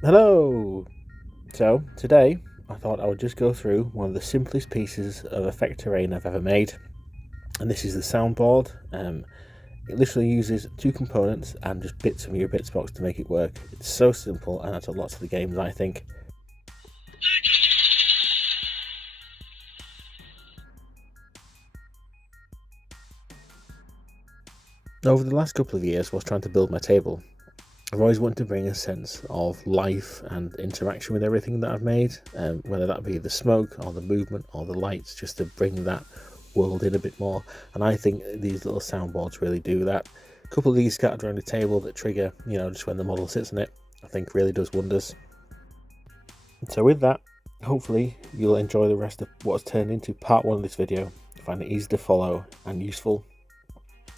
Hello! So, today I thought I would just go through one of the simplest pieces of effect terrain I've ever made, and this is the soundboard. It literally uses two components and just bits from your bits box to make it work. It's so simple and adds a lot to the games, I think. Over the last couple of years, whilst trying to build my table, I've always wanted to bring a sense of life and interaction with everything that I've made, whether that be the smoke or the movement or the lights, just to bring that world in a bit more. And I think these little soundboards really do that. A couple of these scattered around the table that trigger, just when the model sits on it, I think really does wonders. So with that, hopefully you'll enjoy the rest of what's turned into part one of this video. Find it easy to follow and useful.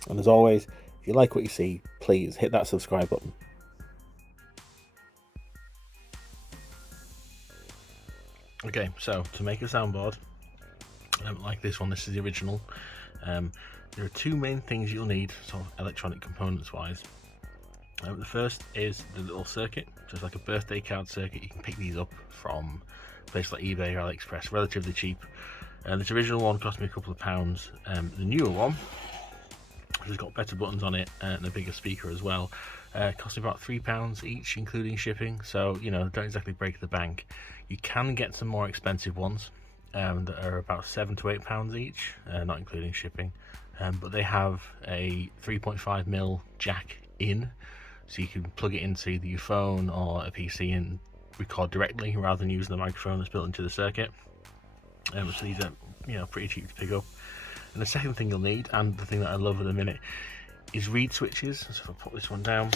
And as always, if you like what you see, please hit that subscribe button. Okay, so to make a soundboard like this one, this is the original. There are two main things you'll need, sort of electronic components wise. The first is the little circuit, just like a birthday card circuit. You can pick these up from places like eBay or AliExpress, relatively cheap. This original one cost me a couple of pounds. The newer one, which has got better buttons on it and a bigger speaker as well, cost me about £3 each, including shipping. So don't exactly break the bank. You can get some more expensive ones that are about £7 to £8 each, not including shipping. But they have a 3.5mm jack in, so you can plug it into either your phone or a PC and record directly rather than using the microphone that's built into the circuit. So these are pretty cheap to pick up. And the second thing you'll need, and the thing that I love at the minute, is reed switches. So if I put this one down,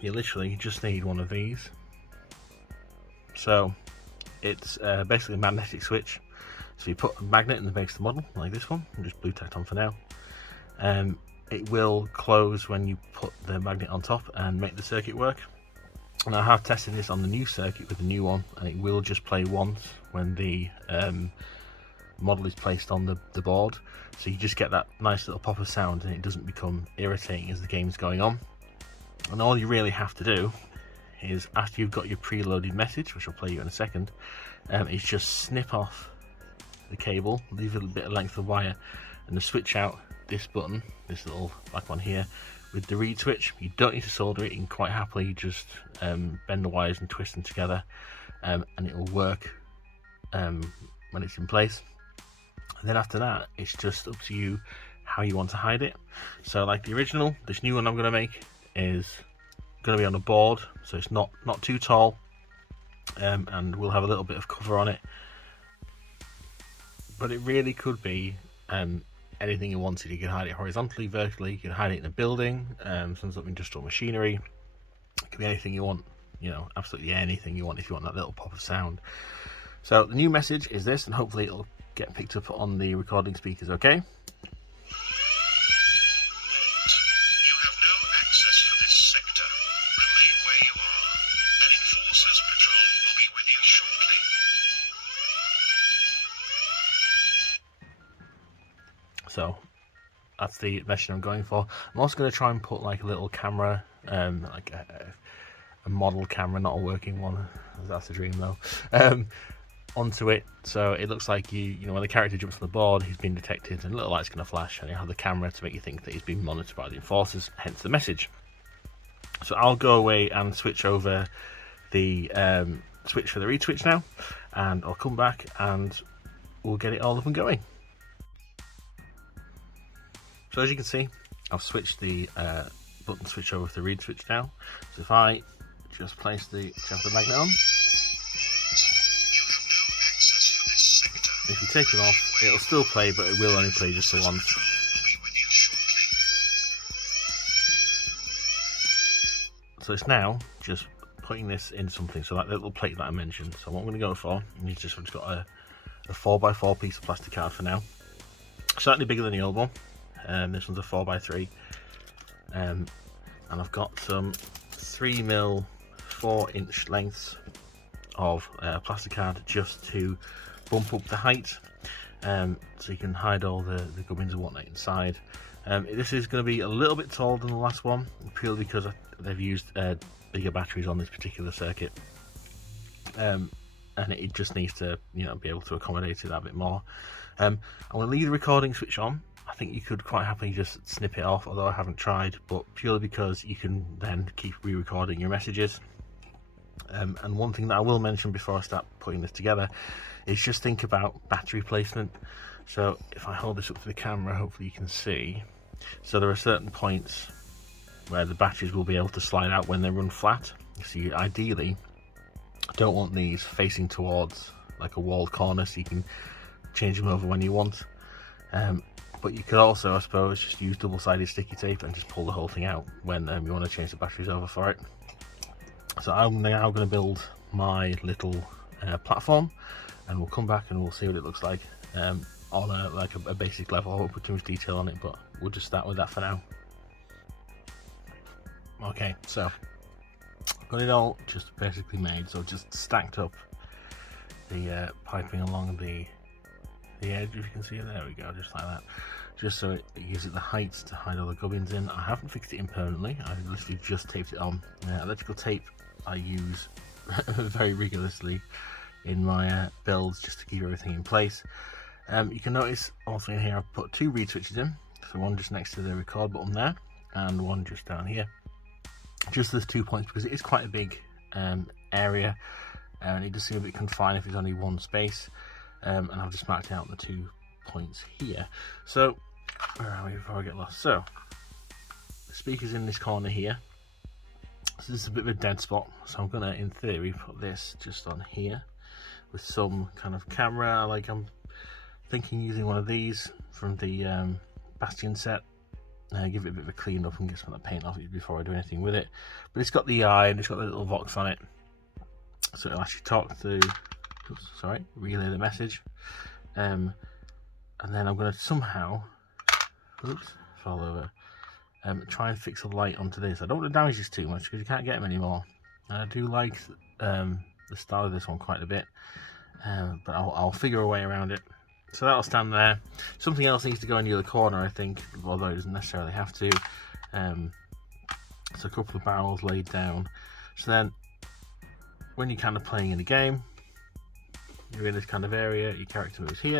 you literally just need one of these. So it's basically a magnetic switch. So you put a magnet in the base of the model, like this one. I'm just blue tacked on for now. It will close when you put the magnet on top and make the circuit work. And I have tested this on the new circuit with the new one, and it will just play once when the model is placed on the board. So you just get that nice little pop of sound, and it doesn't become irritating as the game's going on. And all you really have to do is, after you've got your preloaded message, which I'll play you in a second, is just snip off the cable, leave a little bit of length of wire, and switch out this button, this little black one here, with the reed switch. You don't need to solder it. You can quite happily just bend the wires and twist them together, and it will work when it's in place. And then after that, it's just up to you how you want to hide it. So like the original, this new one I'm going to make is going to be on a board, so it's not too tall, and we'll have a little bit of cover on it. But it really could be anything you wanted. You can hide it horizontally, vertically. You can hide it in a building, some sort of industrial machinery. It could be anything you want, absolutely anything you want if you want that little pop of sound. So the new message is this, and hopefully it'll get picked up on the recording speakers, okay? So that's the message I'm going for. I'm also going to try and put like a little camera, like a model camera, not a working one, that's a dream though, onto it, so it looks like when the character jumps on the board, he's been detected, and a little light's going to flash, and you have the camera to make you think that he's being monitored by the enforcers, hence the message. So I'll go away and switch over the switch for the reed switch now, and I'll come back and we'll get it all up and going. So as you can see, I've switched the button switch over to the reed switch now. So if I just place the magnet on, if you take it off, it'll still play, but it will only play just the once. So it's now just putting this in something, so that little plate that I mentioned. So what I'm going to go for is just, I've just got a 4x4 piece of plastic card for now, slightly bigger than the old one. This one's a 4x3, and I've got some 3mm 4-inch lengths of plastic card just to bump up the height. so you can hide all the gubbins and whatnot inside. This is going to be a little bit taller than the last one, purely because they've used bigger batteries on this particular circuit, and it just needs to, you know, be able to accommodate it that bit more. I'm going to leave the recording switch on. I think you could quite happily just snip it off, although I haven't tried, but purely because you can then keep re-recording your messages. And one thing that I will mention before I start putting this together is just think about battery placement. So if I hold this up to the camera, hopefully you can see. So there are certain points where the batteries will be able to slide out when they run flat. So you ideally don't want these facing towards like a walled corner, so you can change them over when you want. But you could also, I suppose, just use double-sided sticky tape and just pull the whole thing out when you want to change the batteries over for it. So I'm now going to build my little platform, and we'll come back and we'll see what it looks like on a basic level. I won't put too much detail on it, but we'll just start with that for now. Okay, so got it all just basically made, so just stacked up the piping along the edge, if you can see it. There we go, just like that, just so it gives it the height to hide all the gubbins in. I haven't fixed it in permanently, I literally just taped it on. Electrical tape I use very rigorously in my builds just to keep everything in place. You can notice also in here I've put two reed switches in, so one just next to the record button there and one just down here. Just those 2 points because it is quite a big area, and it does seem a bit confined if it's only one space. And I've just marked out the 2 points here. So where are we before I get lost? So the speaker's in this corner here, so this is a bit of a dead spot, so I'm gonna in theory put this just on here with some kind of camera. Like I'm thinking using one of these from the Bastion set. Give it a bit of a clean up and get some of the paint off it before I do anything with it. But it's got the eye and it's got the little vox on it, so it'll actually talk to, relay the message. And then I'm going to somehow, fall over, try and fix a light onto this. I don't want to damage this too much because you can't get them anymore. And I do like the style of this one quite a bit, but I'll figure a way around it. So that'll stand there. Something else needs to go in the other corner, I think, although it doesn't necessarily have to. So a couple of barrels laid down. So then, when you're kind of playing in a game, you're in this kind of area, your character moves here. You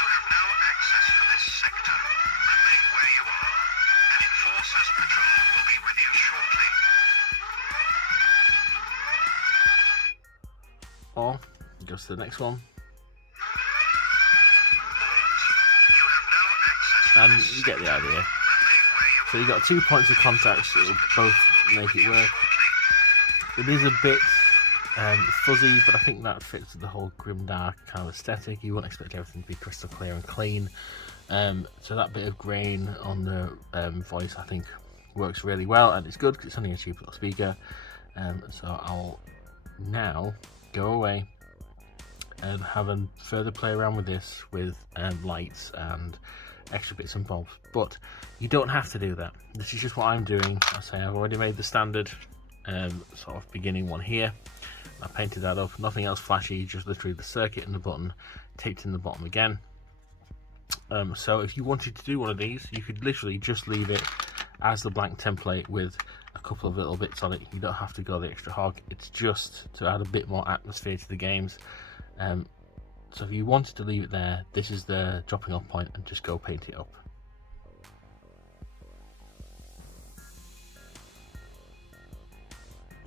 have no access for this sector. Remain where you are. An Enforcer's patrol will be with you shortly. Or it goes to the next one, and you get the idea. So you've got 2 points of contact, so it'll both make it work. It is a bit fuzzy, but I think that fits the whole grimdark kind of aesthetic. You won't expect everything to be crystal clear and clean, so that bit of grain on the voice I think works really well, and it's good because it's only a cheap little speaker. So I'll now go away and have a further play around with this with lights and extra bits and bobs, but you don't have to do that. This is just what I'm doing. I say I've already made the standard sort of beginning one here. I painted that up, nothing else flashy, just literally the circuit and the button taped in the bottom again. So if you wanted to do one of these, you could literally just leave it as the blank template with a couple of little bits on it. You don't have to go the extra hog. It's just to add a bit more atmosphere to the games. So if you wanted to leave it there, this is the dropping off point, and just go paint it up.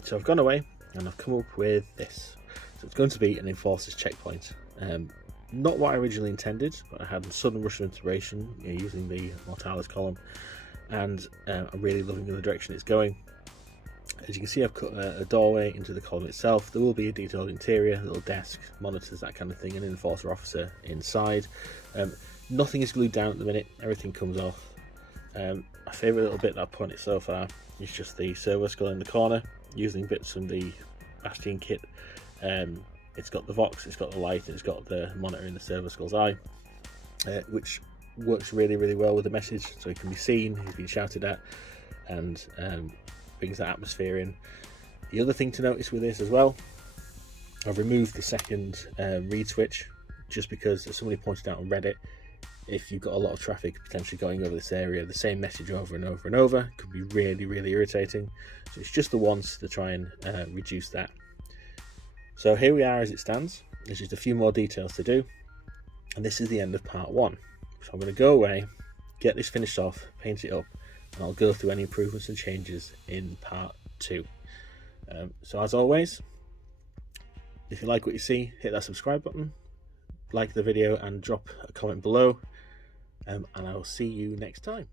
So I've gone away and I've come up with this. So it's going to be an Enforcer's checkpoint. Not what I originally intended, but I had sudden rush of inspiration using the Mortalis column, and I'm really loving the direction it's going. As you can see, I've cut a doorway into the column itself. There will be a detailed interior, a little desk, monitors, that kind of thing, and an Enforcer officer inside. Nothing is glued down at the minute, everything comes off. My favourite little bit that I've put on it so far is just the servo skull in the corner, using bits from the Bastion kit. It's got the Vox, it's got the light, and it's got the monitor in the servo skull's eye, which works really, really well with the message, so he can be seen, he's been shouted at, and brings that atmosphere in. The other thing to notice with this as well I've removed the second read switch just because, as somebody pointed out on Reddit, if you've got a lot of traffic potentially going over this area, the same message over and over and over could be really, really irritating. So it's just the once to try and reduce that. So here we are as it stands. There's just a few more details to do, and this is the end of part 1. So I'm going to go away, get this finished off, paint it up, and I'll go through any improvements and changes in part 2. So as always, if you like what you see, hit that subscribe button, like the video, and drop a comment below, and I will see you next time.